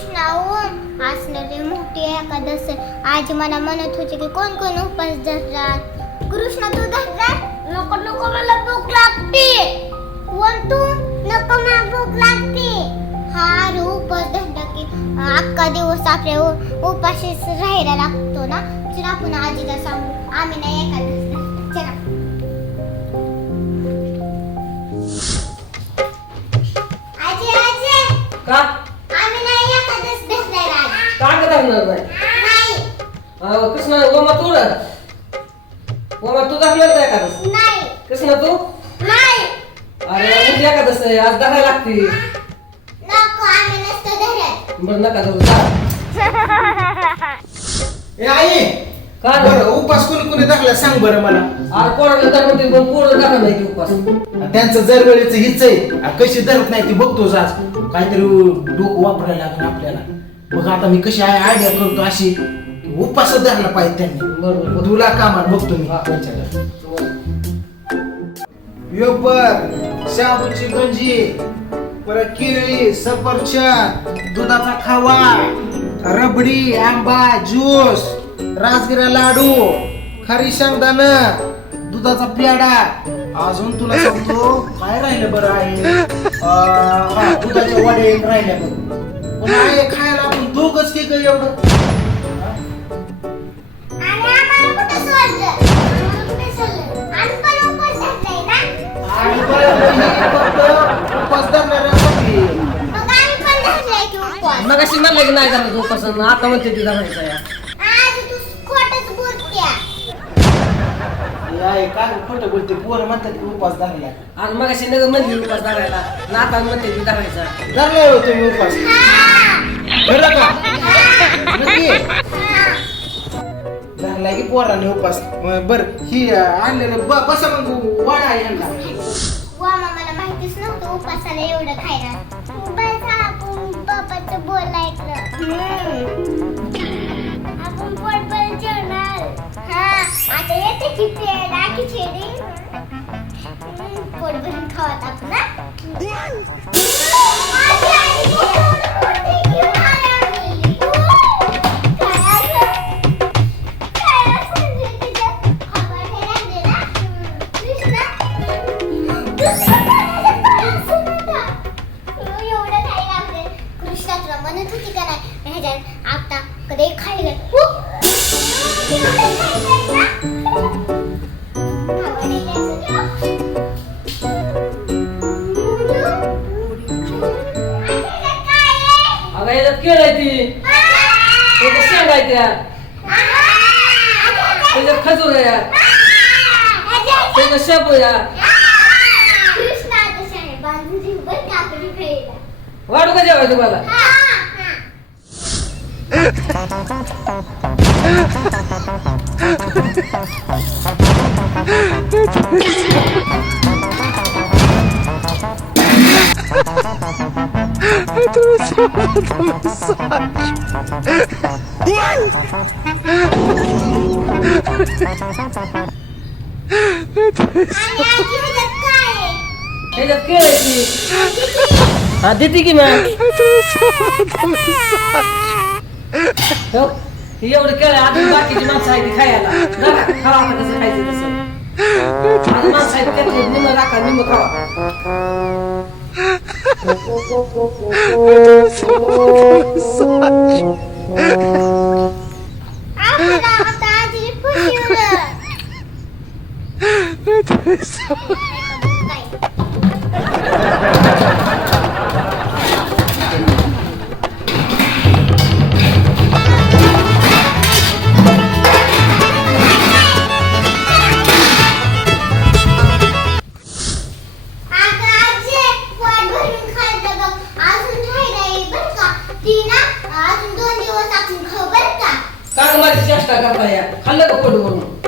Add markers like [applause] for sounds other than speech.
कृष्णा ओम मोठी एकादस आहे. आजी मला म्हणत होती की कोण कोण उपास धरणार कृष्णा तू धरणार? नको नको मला भूक लागते. कोण तू? नको मला भूक लागते. हार उपास धरला की अख्खा दिवस आपल्या उपाशीच राहायला लागतो ना? चल आपण आजीला सांगू. आम्ही नाही एकादस धरणार. चला. ओमा तू दाखलं का एखादं? नाही. कृष्ण तू? नाही. अरे उद्या एखादं आहे. आज दाखवायला लागते. नको आम्ही नसतो धरत बरं नका जाऊ जा. ए आई! का रे? बरं उपास कोणी कोणी दाखला सांग बरं मला. अरे कोणाला तर म्हणते पण पोरं दाखल नाही की उपास. त्यांचं जरवेळीच हिच आहे. कशी धरत नाही ती बघतोच आज काहीतरी डोकं वापरायला लागलं आपल्याला. बघ आता मी कशी आयडिया करतो अशी. उपास धरला पाहिजे त्यांनी. बरोबर. तुला कामात बघतो मी. हा. त्यांच्याकडे योपर शाबूची गंजी परत केळी सफरचंद दुधाचा खावा रबडी आंबा ज्यूस राजगिरा लाडू खारी शेंगदाण दुधाचा पेढा अजून तुला सांगतो काय राहिलं बरं आहे? अं, हा, दुधाचे वडे राहिले पण आहे खायला आपण दोघच की ग एवढं. मग अशी म्हणलं की नाही करायचं उपास आता म्हणते ती आहे. काय खोटं बोलते? पोरं म्हणतात की उपास धरला. आणि मग अशी नगर म्हणली उपास आणि आता म्हणते ती दाखवायचा धरलाय हो तुम्ही उपास. का? लागला की पोराने उपास. बर ही आणलेलं ब- बसा मग वाडा आहे यांना. वा मला माहितीच नव्हतं उपासाला एवढं खायला. बस आपण बाबाचं बोल ऐकलं. आपण जेवणार. हा आता येते की पेडा खिचडी खावत आपण हा? त्याच्यात खजूर आहे त्याच्यात शेपू या. वाढू का जेवाय तुम्हाला? आणि आजी ह्याच्यात काय आहे? त्याच्यात केळ आहे ती हा देते की मग हो, ही एवढं केलं आहे अजून बाकीची माणसं आहे ती खायला. खावा आता कसं खायचं तसं. अजून माणसं आहेत त्यातली राखा खावा. [laughs] का. का गं माझी चेष्टा करता या खाल्लं का पोट भरून